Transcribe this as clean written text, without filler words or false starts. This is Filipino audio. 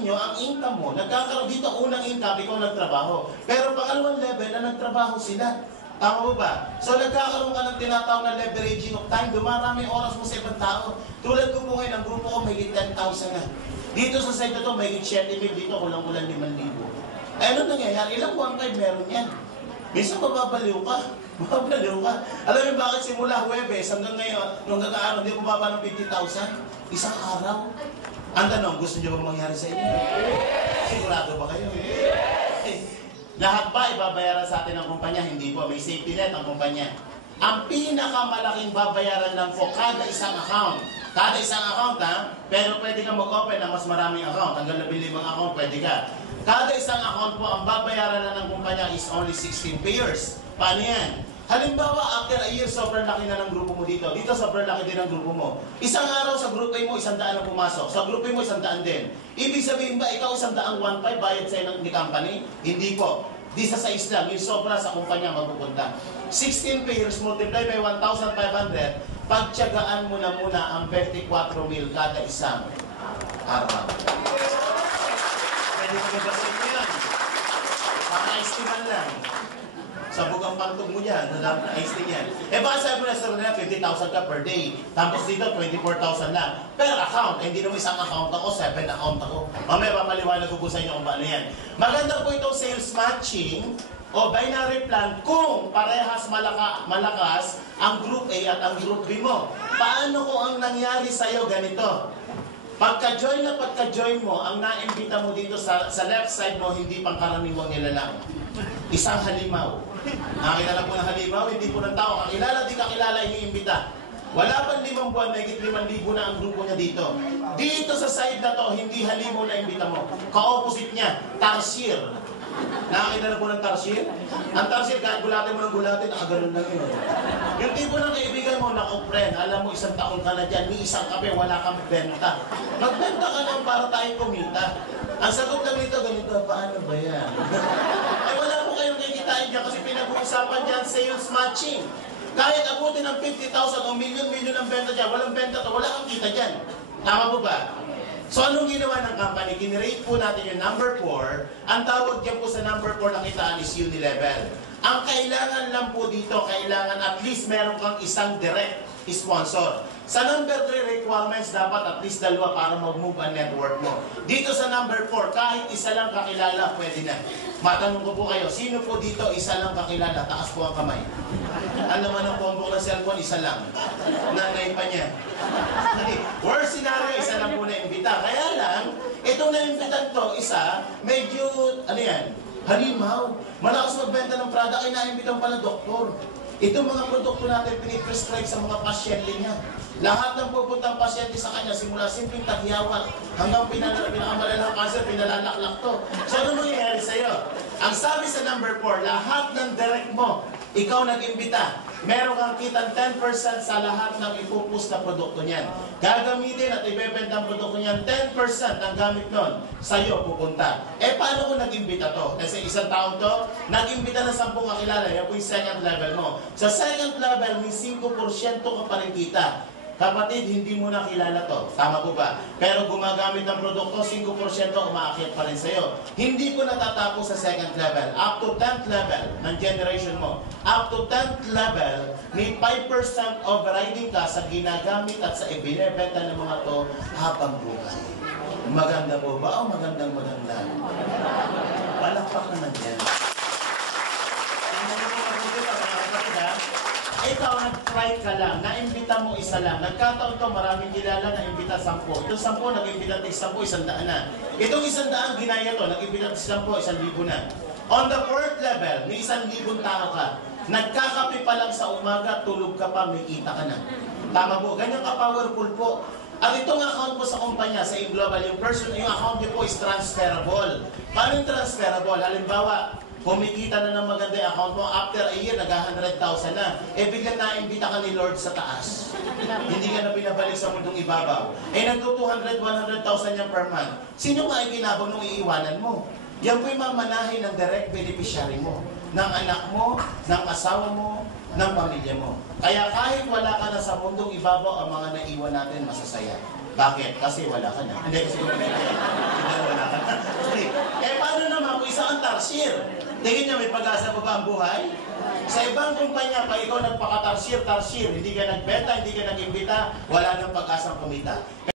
inyo, ang income mo, nagkakaroon dito unang income, ikaw nagtrabaho. Pero pangalawang level na nagtrabaho sila. Tama mo ba? So nagkakaroon ka ng tinatawag na leveraging of time, dumarami oras mo sa ibang tao. Tulad ko po ngayon, ang grupo ko may 10,000 na. Dito sa site na to, may 7,000, dito kulang-kulang 5,000. Eh ano nangyayari? Ilang 1.5 meron yan? Minsan mababaliw ka. Mababaliw ka. Alam mo bakit simula Huwebes hanggang ngayon, nung gagaano, hindi mo baba ng 50,000? Isang araw. Ang tanong, gusto niyo ba mangyari sa inyo? Sigurado ba kayo? Lahat ba ibabayaran sa atin ng kumpanya? Hindi po. May safety net ang kumpanya. Ang pinakamalaking babayaran lang po kada isang account. Kada isang account ha, pero pwede kang mag-open ng mas maraming account. Hanggang 15 account pwede ka. Kada isang account po, ang babayaran lang ng kumpanya is only 16 payers. Paano yan? Halimbawa, after a year, sobrang laki na ng grupo mo dito. Dito, sobrang laki din ng grupo mo. Isang araw sa group A mo, 100 ang pumasok. Sa group A mo, 100 din. Ibig sabihin ba, ikaw 100 1.5 bayad sa'yo ng company? Hindi po. Di sa 6 lang, yung sobra sa kumpanya mapupunta. 16 payers multiply by 1,500, pagtiyagaan mo na muna ang 24,000 kada isang araw. Pwede ko babasin mo yan. Paka-estiman lang. Sabog ang pantog mo dyan, nadami na icing yan. Eh baka sabi mo na sa nila, 50,000 ka per day. Tapos dito, 24,000 lang. Per account, eh, hindi naman isang account ako, 7 account ako. Mamaya papaliwanag ko po sa inyo kung paano yan. Maganda po itong sales matching o binary plan kung parehas malakas ang group A at ang group B mo. Paano kung ang nangyari sa'yo ganito? Pagka-join na pagka-join mo, ang naimbita mo dito sa left side mo, hindi pangkaraniwang nilalang. Isang halimaw. Nakakilala po ng halimaw, hindi po ng tao. Kakilala, di kakilala, iniimbita. Wala pang 5 buwan, nagit 5,000 na ang grupo niya dito. Dito sa side na to, hindi halimaw na imbita mo. Ka-opposite niya, tarsier. Nakakilala po ng tarsier? Ang tarsier, kahit gulatin mo ng gulatin, nakaganon lang yun. Yung tipo ng kaibigan mo, friend, alam mo, 1 taon ka na dyan, ni isang kape, wala kang benta. Magbenta ka lang para tayo kumita. Ang sagot lang nito, ganito, paano ba yan? Ay wala po kayong kikitain dyan kasi pinag-uusapan dyan sales matching. Kahit abutin ng 50,000 o milyon-milyon ang benta dyan, walang benta to, wala kang kita dyan. Tama po ba? So anong ginawa ng company? Kinrate po natin yung number 4. Ang tawag dyan po sa number 4 na kitaan is unilevel. Ang kailangan lang po dito, kailangan at least meron kang isang direct sponsor. Sa number 3 requirements, dapat at least 2 para mag-move ang network mo. Dito sa number 4, kahit isa lang kakilala, pwede na. Matanong ko po kayo, sino po dito isa lang kakilala? Taas po ang kamay. Ano naman ang combo ng cellphone, isa lang. Nanay pa niya. Worst scenario, isa lang po na-imbita. Kaya lang, itong na-imbitan to, isa, medyo, ano yan, halimaw. Malakas magbenta ng product, ay na-imbitan pala doktor. Itong mga produkto natin piniprescribe sa mga pasyente niya. Lahat ng pupuntang pasyente sa kanya, simula simpleng taghiyawat hanggang pinakamalalang cancer, pinalalaklak to. So ano nangyayari sa'yo? Ang sabi sa number 4, lahat ng direct mo, ikaw nag-imbita. Meron kang kitang 10% sa lahat ng ipupus na produkto niyan. Gagamitin at ibebenta ang produkto niyan, 10% ng gamit nun sa'yo pupunta. Eh paano kung nag-imbita to? Kasi isang taon to, nag-imbita ng 10 kakilala, yan po yung second level mo. Sa second level, may 5% ka pa rin kita. Kapatid, hindi mo na kilala to. Tama po ba? Pero gumagamit ng produkto, 5% umaakyat pa rin sa'yo. Hindi po natatapos sa second level. Up to 10th level ng generation mo. Up to 10th level, may 5% overriding ka sa ginagamit at sa ibinebenta ng mga to habang buhay. Maganda po ba o magandang maganda? Palakpak naman yan. Ikaw, nag-try ka lang, naimbita mo isa lang. Nagkataon to, maraming kilala, naimbita 10. Itong 10, nag-imbita 10, 100 na. Itong 100, ginaya to, nag-imbita 10, 1,000 na. On the 4th level, may 1,000 tao ka. Nagkakape pa lang sa umaga, tulog ka pa, may kita ka na. Tama po, ganyan ka-powerful po. At itong account po sa kumpanya, sa global, yung account niyo po is transferable. Paano yung transferable? Halimbawa, kumikita na ng maganda yung account mo, after a year, nag-100,000 na. Eh, biglang naimbita ka ni Lord sa taas. Hindi ka na pinabalik sa mundong ibabaw. Eh, nagto-200,000, 100,000 yan per month. Sino nga ay kinabang nung iiwanan mo? Yan po yung mamanahin ng direct beneficiary mo. Ng anak mo, ng asawa mo, ng pamilya mo. Kaya kahit wala ka na sa mundong ibabaw, ang mga naiwan natin masasaya. Bakit? Kasi wala ka na. Hindi, kasi wala ka na. tarsier. Tingin niya may pag-asa pa ba ang buhay? Sa ibang kumpanya, pag ikaw nagpaka-tarsier, hindi ka nagbenta, hindi ka nag-imbita, wala nang pag-asang kumita.